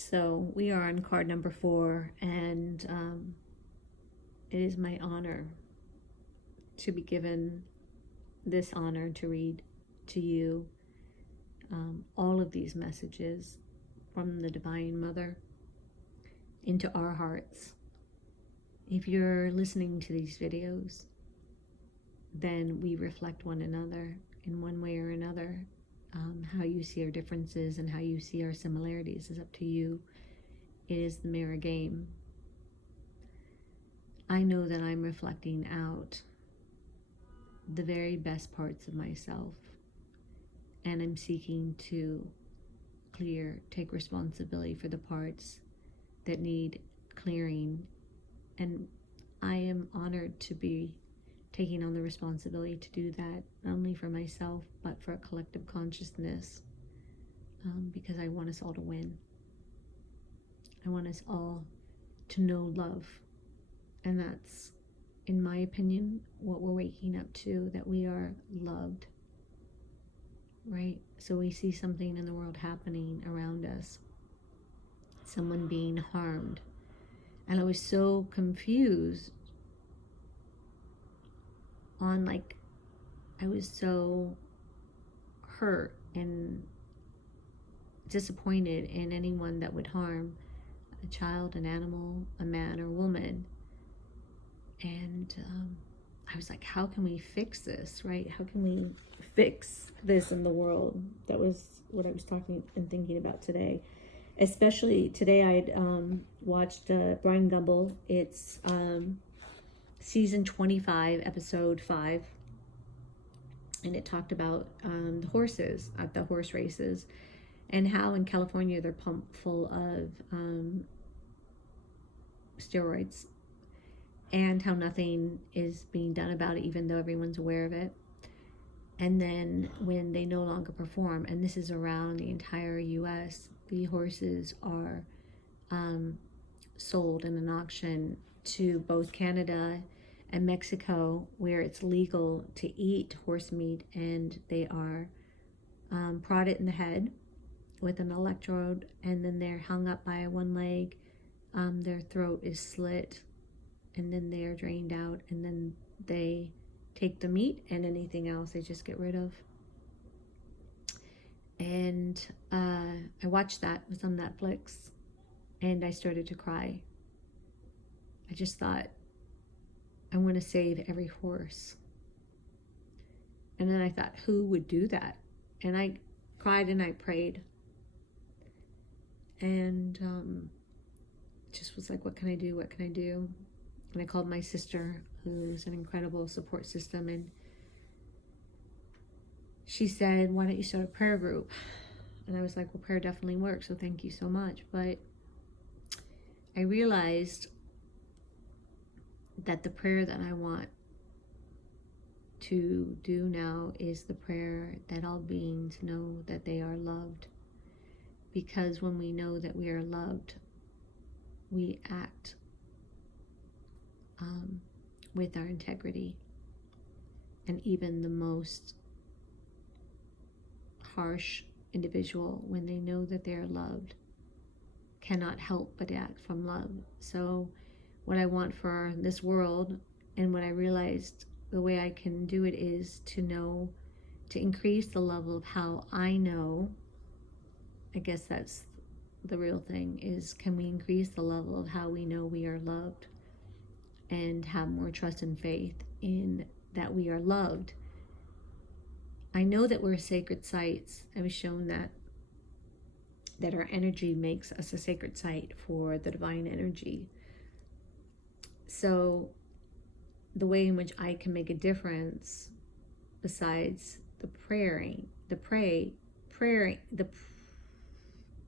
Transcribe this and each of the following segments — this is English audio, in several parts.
So we are on card number 4, and it is my honor to be given this honor to read to you all of these messages from the Divine Mother into our hearts. If you're listening to these videos, then we reflect one another in one way or another. How you see our differences and how you see our similarities is up to you. It is the mirror game. I know that I'm reflecting out the very best parts of myself, and I'm seeking to take responsibility for the parts that need clearing. And I am honored to be taking on the responsibility to do that, not only for myself, but for a collective consciousness, because I want us all to win. I want us all to know love. And that's, in my opinion, what we're waking up to, that we are loved, right? So we see something in the world happening around us, someone being harmed. And I was so confused on, I was so hurt and disappointed in anyone that would harm a child, an animal, a man or woman. And I was like, how can we fix this, right? How can we fix this in the world? That was what I was talking and thinking about today. Especially today, I'd watched Brian Gumbel. It's season 25, episode 5. And it talked about the horses at the horse races, and how in California they're pumped full of steroids, and how nothing is being done about it, even though everyone's aware of it. And then when they no longer perform, and this is around the entire U.S., the horses are sold in an auction to both Canada and Mexico, where it's legal to eat horse meat, and they are prodded in the head with an electrode, and then they're hung up by one leg. Their throat is slit, and then they're drained out, and then they take the meat, and anything else they just get rid of. And I watched that. It was on Netflix, and I started to cry. I just thought, I want to save every horse. And then I thought, who would do that? And I cried and I prayed. And just was like, what can I do? What can I do? And I called my sister, who's an incredible support system, and she said, why don't you start a prayer group? And I was like, well, prayer definitely works, so thank you so much. But I realized that the prayer that I want to do now is the prayer that all beings know that they are loved. Because when we know that we are loved, we act with our integrity. And even the most harsh individual, when they know that they are loved, cannot help but act from love. So what I want for this world, and what I realized the way I can do it, is to increase the level of how I know. I guess that's the real thing, is can we increase the level of how we know we are loved, and have more trust and faith in that we are loved. I know that we're sacred sites. I was shown that our energy makes us a sacred site for the divine energy. So the way in which I can make a difference, besides the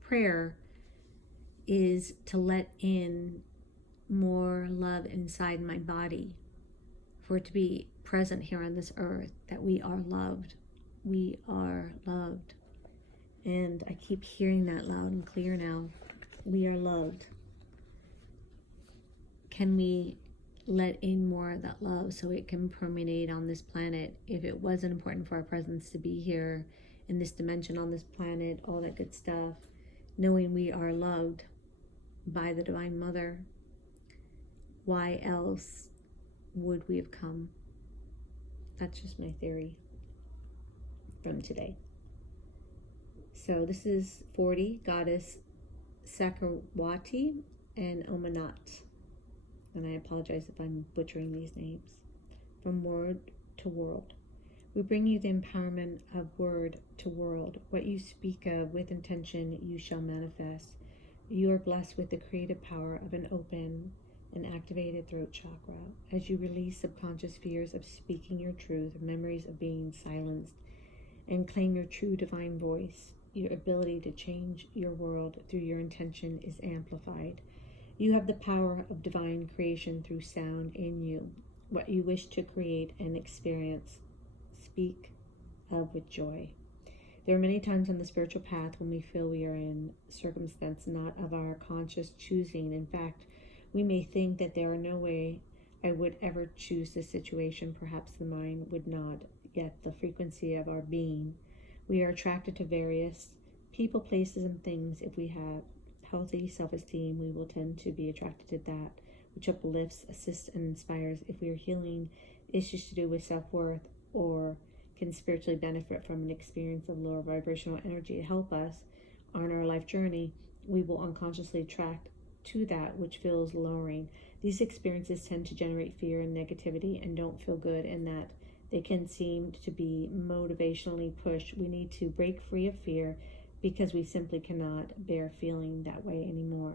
prayer is to let in more love inside my body, for it to be present here on this earth, that we are loved. We are loved. And I keep hearing that loud and clear now. We are loved. Can we let in more of that love so it can permeate on this planet? If it wasn't important for our presence to be here in this dimension, on this planet, all that good stuff, knowing we are loved by the Divine Mother. Why else would we have come? That's just my theory from today. So this is 40, Goddess Sakarwati and Omanat. And I apologize if I'm butchering these names. From word to world. We bring you the empowerment of word to world. What you speak of with intention, you shall manifest. You are blessed with the creative power of an open and activated throat chakra. As you release subconscious fears of speaking your truth, memories of being silenced, and claim your true divine voice, your ability to change your world through your intention is amplified. You have the power of divine creation through sound in you. What you wish to create and experience, speak of with joy. There are many times on the spiritual path when we feel we are in circumstance not of our conscious choosing. In fact, we may think that there are no way I would ever choose this situation. Perhaps the mind would not, yet the frequency of our being. We are attracted to various people, places, and things. If we have healthy self-esteem, we will tend to be attracted to that which uplifts, assists, and inspires. If we are healing issues to do with self-worth or can spiritually benefit from an experience of lower vibrational energy to help us on our life journey, we will unconsciously attract to that which feels lowering. These experiences tend to generate fear and negativity and don't feel good, and that they can seem to be motivationally pushed. We need to break free of fear because we simply cannot bear feeling that way anymore.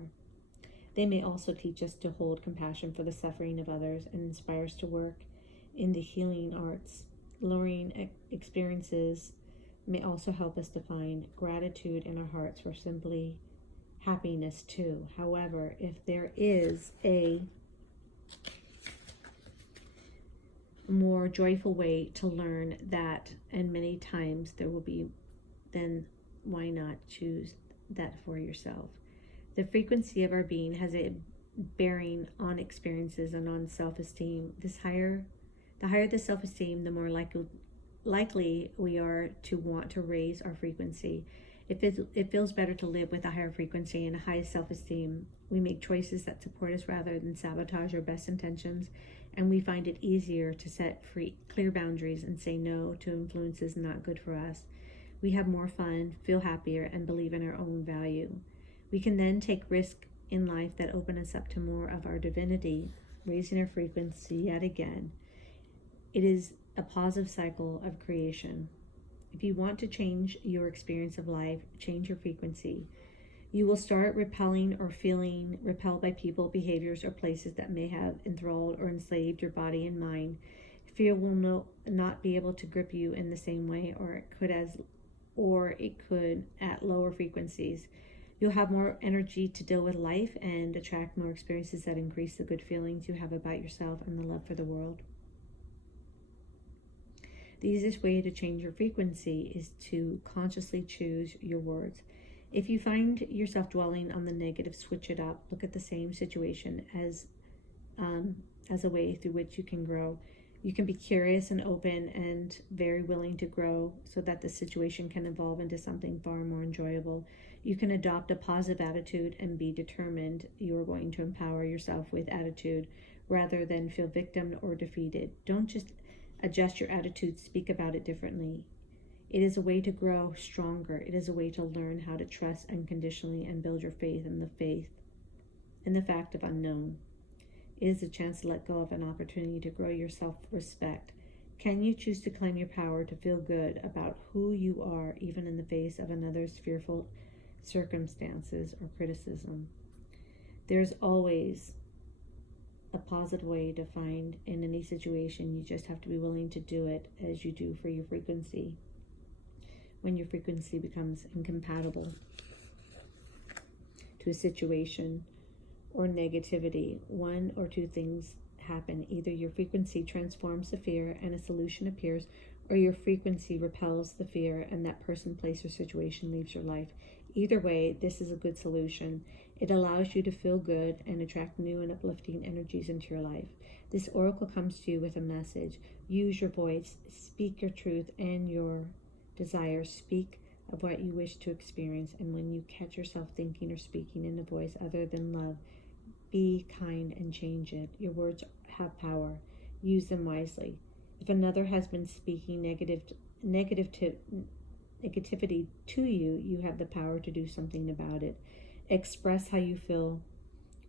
They may also teach us to hold compassion for the suffering of others and inspire us to work in the healing arts. Lowering experiences may also help us to find gratitude in our hearts for simply happiness too. However, if there is a more joyful way to learn that, and many times there will be, then why not choose that for yourself? The frequency of our being has a bearing on experiences and on self-esteem. The higher the self-esteem, the more likely we are to want to raise our frequency. It feels better to live with a higher frequency and a high self-esteem. We make choices that support us rather than sabotage our best intentions, and we find it easier to set clear boundaries and say no to influences not good for us. We have more fun, feel happier, and believe in our own value. We can then take risks in life that open us up to more of our divinity, raising our frequency yet again. It is a positive cycle of creation. If you want to change your experience of life, change your frequency. You will start repelling or feeling repelled by people, behaviors, or places that may have enthralled or enslaved your body and mind. Fear will not be able to grip you in the same way, or it could at lower frequencies. You'll have more energy to deal with life and attract more experiences that increase the good feelings you have about yourself and the love for the world. The easiest way to change your frequency is to consciously choose your words. If you find yourself dwelling on the negative, switch it up. Look at the same situation as a way through which you can grow. You can be curious and open and very willing to grow so that the situation can evolve into something far more enjoyable. You can adopt a positive attitude and be determined you are going to empower yourself with attitude rather than feel victim or defeated. Don't just adjust your attitude, speak about it differently. It is a way to grow stronger. It is a way to learn how to trust unconditionally and build your faith in the fact of unknown. It is a chance to let go of an opportunity to grow your self-respect. Can you choose to claim your power to feel good about who you are, even in the face of another's fearful circumstances or criticism? There's always a positive way to find in any situation. You just have to be willing to do it as you do for your frequency. When your frequency becomes incompatible to a situation or negativity, one or two things happen. Either your frequency transforms the fear and a solution appears, or your frequency repels the fear and that person, place, or situation leaves your life. Either way, this is a good solution. It allows you to feel good and attract new and uplifting energies into your life. This oracle comes to you with a message. Use your voice, speak your truth and your desires. Speak of what you wish to experience. And when you catch yourself thinking or speaking in a voice other than love, be kind and change it. Your words have power. Use them wisely. If another has been speaking negativity to you, you have the power to do something about it. Express how you feel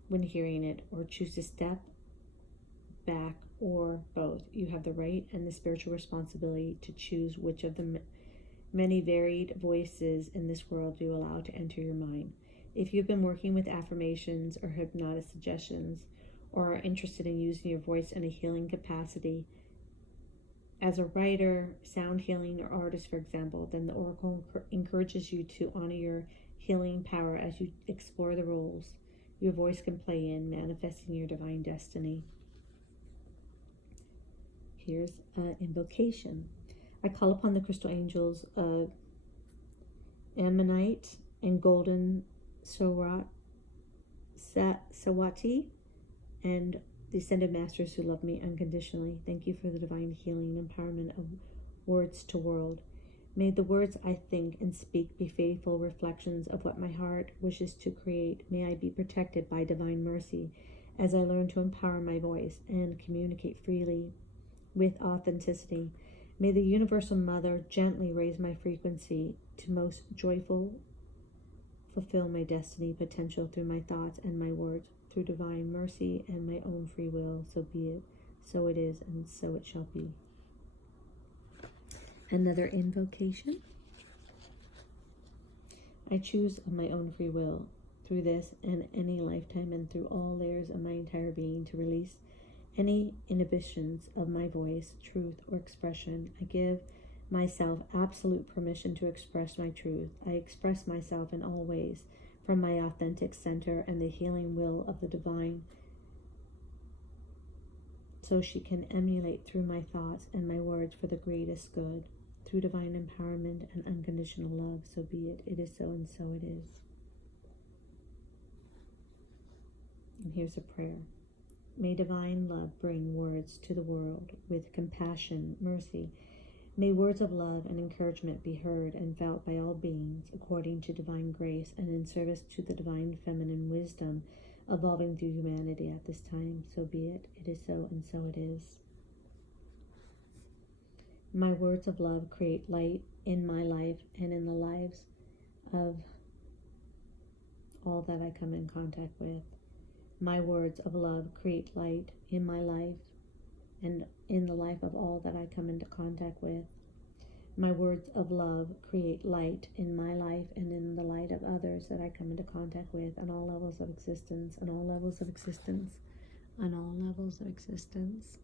when hearing it, or choose to step back, or both. You have the right and the spiritual responsibility to choose which of the many varied voices in this world you allow to enter your mind. If you've been working with affirmations or hypnotic suggestions, or are interested in using your voice in a healing capacity, as a writer, sound healing, or artist, for example, then the Oracle encourages you to honor your healing power as you explore the roles your voice can play in manifesting your divine destiny. Here's an invocation. I call upon the crystal angels of Ammonite and Golden Sawati, and the ascended masters who love me unconditionally. Thank you for the divine healing empowerment of words to world. May the words I think and speak be faithful reflections of what my heart wishes to create. May I be protected by divine mercy as I learn to empower my voice and communicate freely with authenticity. May the Universal Mother gently raise my frequency to most joyful, fulfill my destiny potential through my thoughts and my words, through divine mercy and my own free will. So be it, so it is, and so it shall be. Another invocation. I choose of my own free will, through this and any lifetime and through all layers of my entire being, to release any inhibitions of my voice, truth, or expression. I give myself absolute permission to express my truth. I express myself in all ways from my authentic center and the healing will of the divine, so she can emulate through my thoughts and my words for the greatest good, through divine empowerment and unconditional love. So be it. It is so, and so it is. And here's a prayer. May divine love bring words to the world with compassion, mercy. May words of love and encouragement be heard and felt by all beings according to divine grace and in service to the divine feminine wisdom evolving through humanity at this time. So be it. It is so, and so it is. My words of love create light in my life and in the lives of all that I come in contact with. My words of love create light in my life and in the life of all that I come into contact with. My words of love create light in my life and in the light of others that I come into contact with, on all levels of existence, on all levels of existence, on all levels of existence.